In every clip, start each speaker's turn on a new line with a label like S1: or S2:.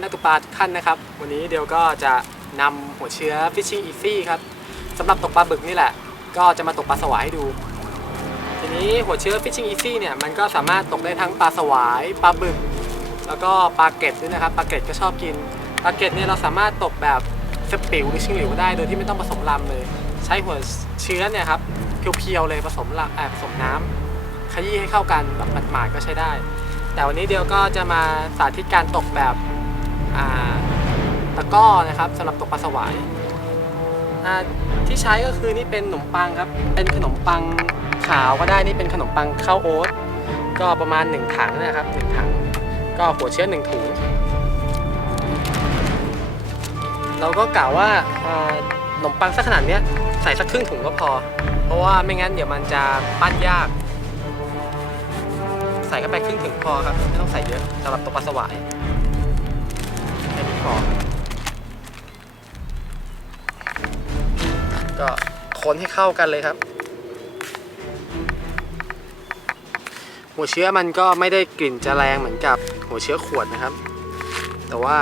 S1: นักตกปลาทุกท่านนะครับ วันนี้เดียวก็จะนำหัวเชื้อ Fishing Easy ครับสำหรับตกปลาบึกนี่แหละ ก็จะมาตกปลาสวายให้ดู ทีนี้หัวเชื้อ Fishing Easy เนี่ยมันก็สามารถตกได้ทั้งปลาสวายปลาบึก แล้วก็ปลาเกร็ดด้วยนะครับปลาเกร็ดก็ชอบกินปลาเกร็ดเนี่ยเราสามารถตกแบบสปิวหรือชิงหลิวได้โดยที่ไม่ต้องผสมลำเลย ใช้หัวเชื้อเนี่ยครับเพียวๆเลยผสมละเอ่อผสมน้ำขยี้ให้เข้ากันแบบหมาดๆก็ใช้ได้ แต่วันนี้เดียวก็จะมาสาธิตการตกแบบ ตะกร้อนะครับสำหรับตกปลาสวายที่ใช้ก็คือนี่เป็นขนมปังครับ เป็นขนมปังขาวก็ได้นี่เป็นขนมปังข้าวโอ๊ตก็ประมาณ 1 ถังนะครับ1ถัง ก็หัวเชื้อ1ถุงเราก็กล่าวว่าขนมปังสักขนาดนี้ใส่สักครึ่งถุงก็พอ เพราะว่าไม่งั้นเดี๋ยวมันจะปั้นยาก ใส่เข้าไปครึ่งถึงพอครับไม่ต้องใส่เยอะสำหรับตกปลาสวาย พอก็คนให้เข้ากันเลยครับ หัวเชื้อมันก็ไม่ได้กลิ่นจะแรงเหมือนกับหัวเชื้อขวดนะครับ แต่ว่า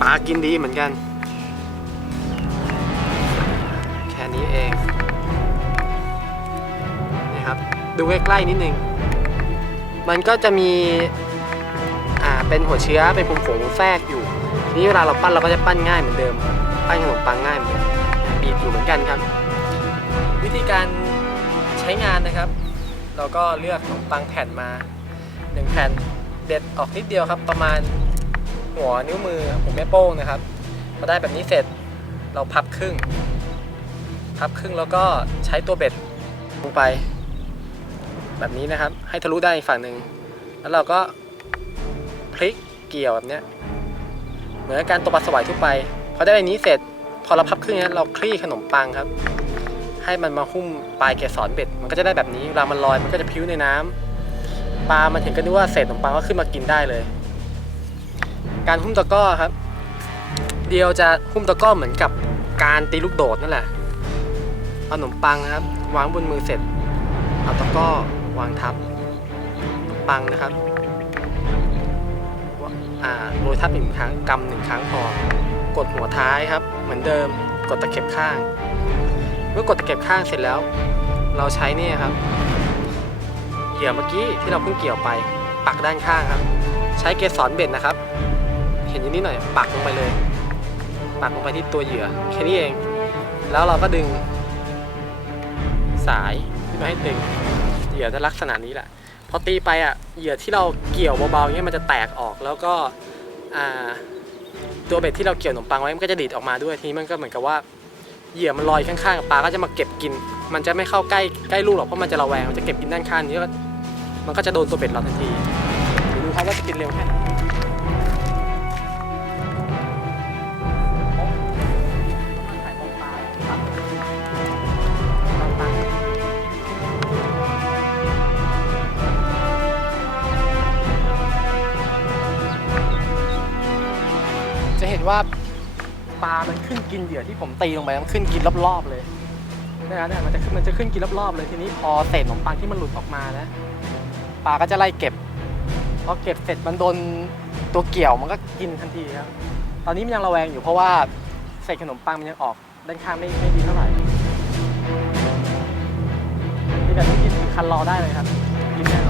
S1: ปลากินดีเหมือนกัน แค่นี้เองนี่ครับ ดูใกล้ๆนิดนึง มันก็จะมี อ่า เป็นหัวเชื้อเป็นผงผงแทรกอยู่ ทีนี้เวลาเราปั้นเราก็จะปั้นง่ายเหมือนเดิมปั้นขนมปังง่ายเหมือนเดิมบีบอยู่เหมือนกันครับ วิธีการใช้งานนะครับ เราก็เลือกขนมปังแผ่นมาหนึ่งแผ่นเด็ดออกนิดเดียวครับ ประมาณหัวนิ้วมือผมแม่โป้งนะครับพอได้แบบนี้เสร็จเราพับครึ่ง พับครึ่งแล้วก็ใช้ตัวเบ็ดลงไป แบบนี้นะครับ ให้ทะลุได้อีกฝั่งหนึ่งแล้วเราก็พลิกเกี่ยวแบบเนี้ย มือนกับการตกปลาสวายทั่วไปพอได้แบบนี้เสร็จพอเราพับครึ่งนี้เราคลี่ขนมปังครับ ให้มันมาหุ้มปลายเกสรเบ็ด มันก็จะได้แบบนี้เวลามันลอยมันก็จะพิ้วในน้ำปลามันเห็นก็นึกว่าเศษขนมปังก็ขึ้นมากินได้เลย การหุ้มตะก้อครับ เดียวจะหุ้มตะก้อเหมือนกับการตีลูกโดดนั่นแหละเอาขนมปังครับ วางบนมือเสร็จเอาตะก้อวางทับขนมปังนะครับ โรยทับหนึ่งครั้งกำหนึ่งครั้งพอ กดหัวท้ายครับ เหมือนเดิมกดตะเข็บข้าง เมื่อกดตะเข็บข้างเสร็จแล้ว เราใช้เนี่ยครับเหยื่อเมื่อกี้ที่เราเพิ่งเกี่ยวไป ปักด้านข้างครับ ใช้เกสรเบ็ดนะครับ เห็นอย่างนี้หน่อย ปักลงไปเลย ปักลงไปที่ตัวเหยื่อแค่นี้เอง แล้วเราก็ดึง สายขึ้นมาให้ตึงเหยื่อจะลักษณะนี้แหละ พอตีไปอะเหยื่อที่เราเกี่ยวเบาๆเงี้ยมันจะแตกออกแล้วก็ตัวเบ็ดที่เราเกี่ยวขนมปังไว้มันก็จะดีดออกมาด้วยทีนี้มันก็เหมือนกับว่าเหยื่อมันลอยข้างๆปลาก็จะมาเก็บกิน มันจะไม่เข้าใกล้ใกล้ลูกหรอกเพราะมันจะระแวงมันจะเก็บกินด้านข้างนี้ก็มันก็จะโดนตัวเบ็ดเราทันทีดูครับว่าจะกินเร็วแค่ไหน นว่าปลา มันขึ้นกินเหยื่อที่ผมตีลงไปมันขึ้นกินรอบๆเลยนะฮะเนี่ยมันจะขึ้นมันจะขึ้นกินรอบๆเลยทีนี้พอเศษขนมปังที่มันหลุดออกมานะปลาก็จะไล่เก็บพอเก็บเสร็จมันโดนตัวเกี่ยวมันก็กินทันทีครับตอนนี้มันยังระแวงอยู่เพราะว่าเศษขนมปังมันยังออกด้านข้างไม่ไม่ดีเท่าไหร่ที่แบบนี้กินคันรอได้เลยครับกินแน่น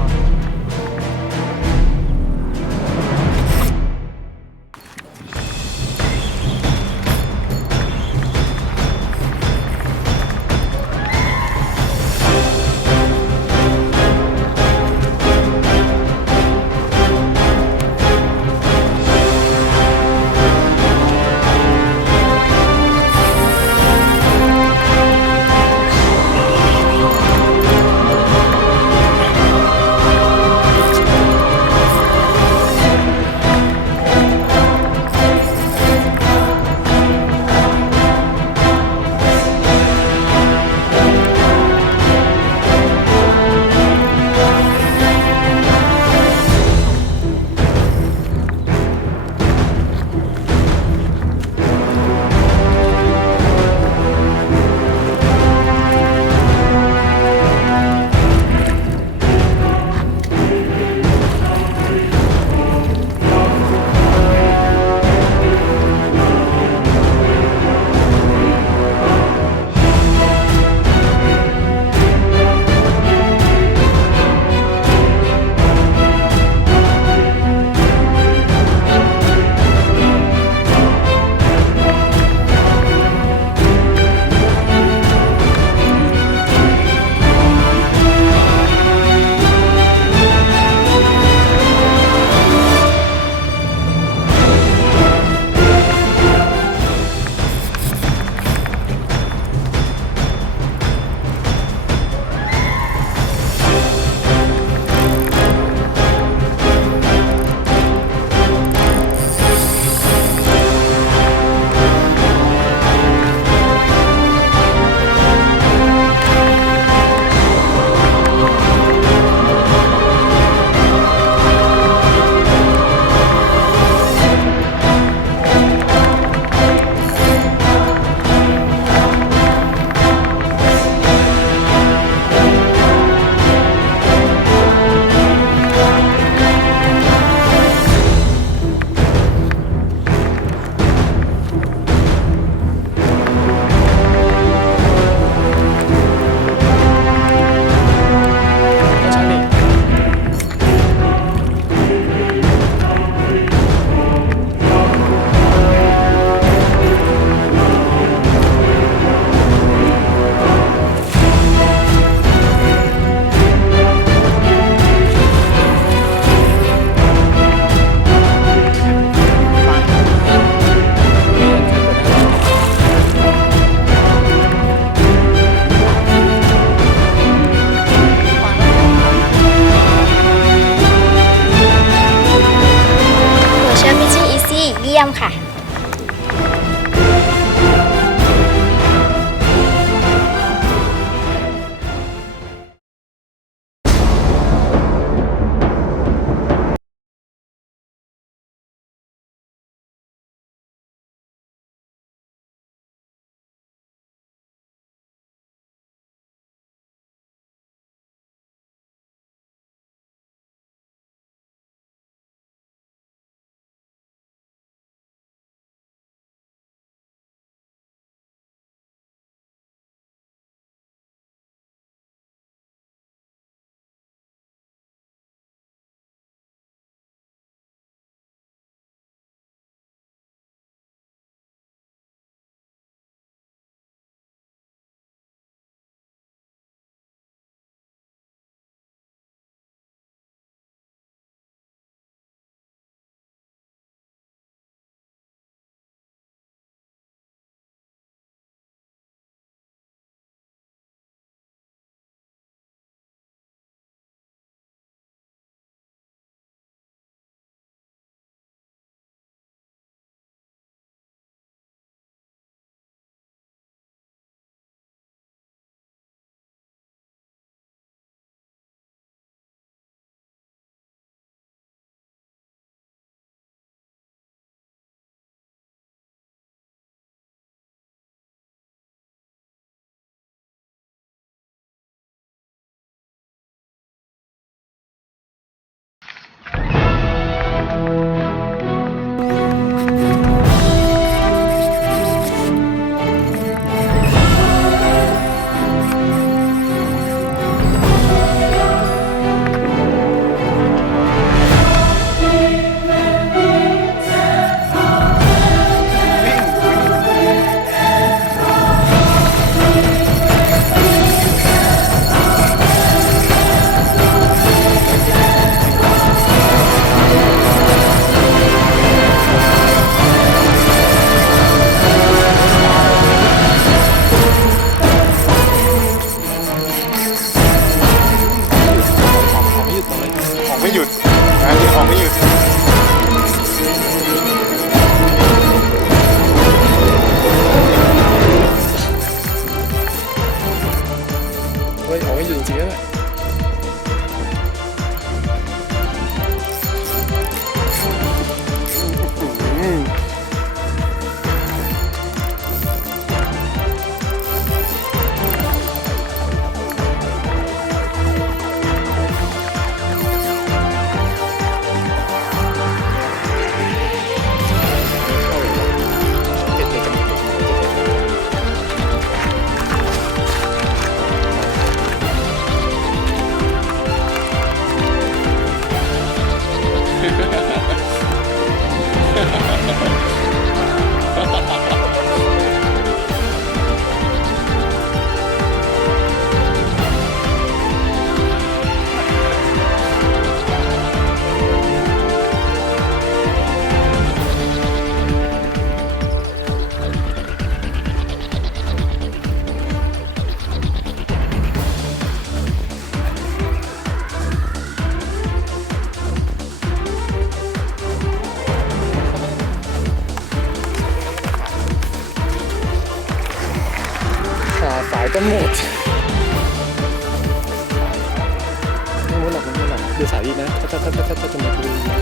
S1: อน
S2: ดู
S1: สายดีนะถ้าถ้าถ้าถ้าถ้าจะมดดูนะ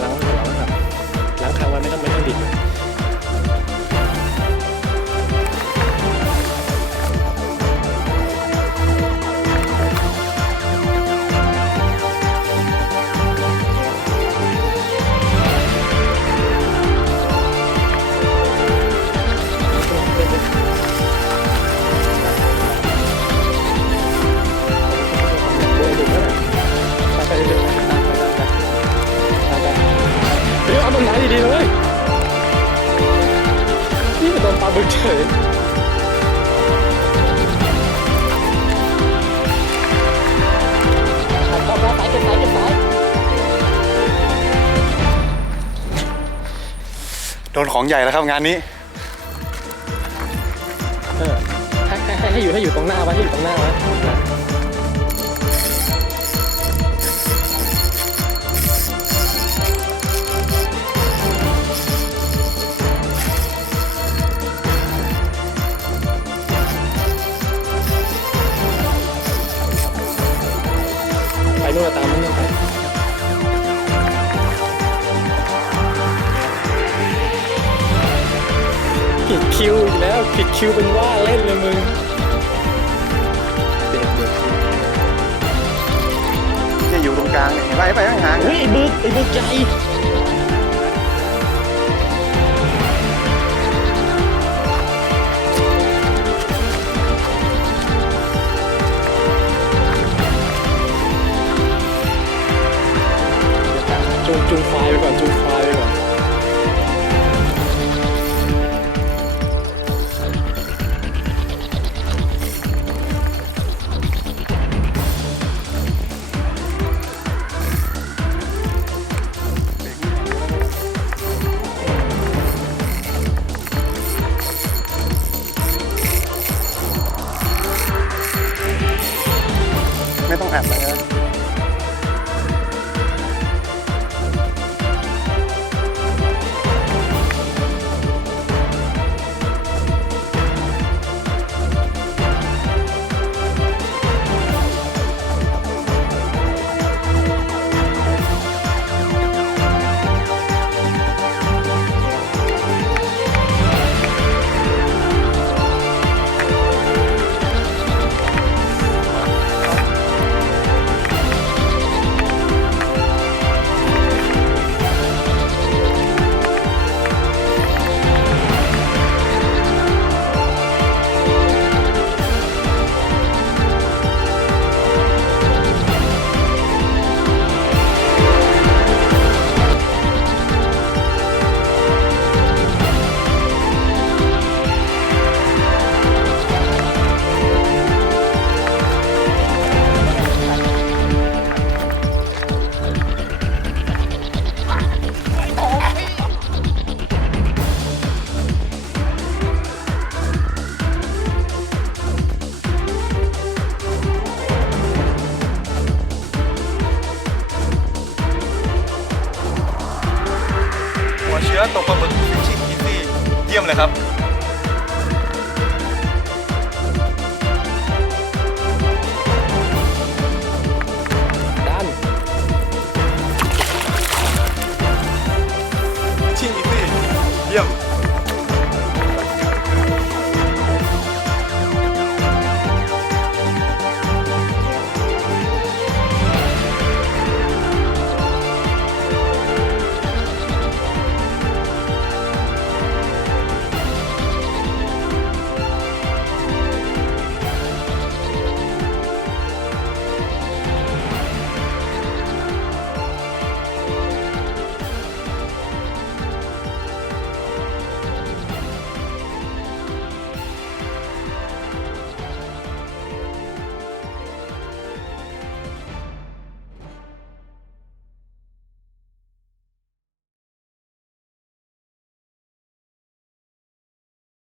S1: ล้างล้างครับล้างคางไว้ไม่ต้องไม่ต้องดิบ นปลาบึกเฉย
S2: โดนของใหญ่แล้วครับงานนี้
S1: เออให้ให้ให้อยู่ให้อยู่ตรงหน้าไว้ให้อยู่ตรงหน้าไว้ ช้างเฮ้
S2: ยไอ้
S1: บึกไอ้บึกใหญ่จุงจุงไฟไปก่อนจุง
S2: ยี่ยมเลยครับ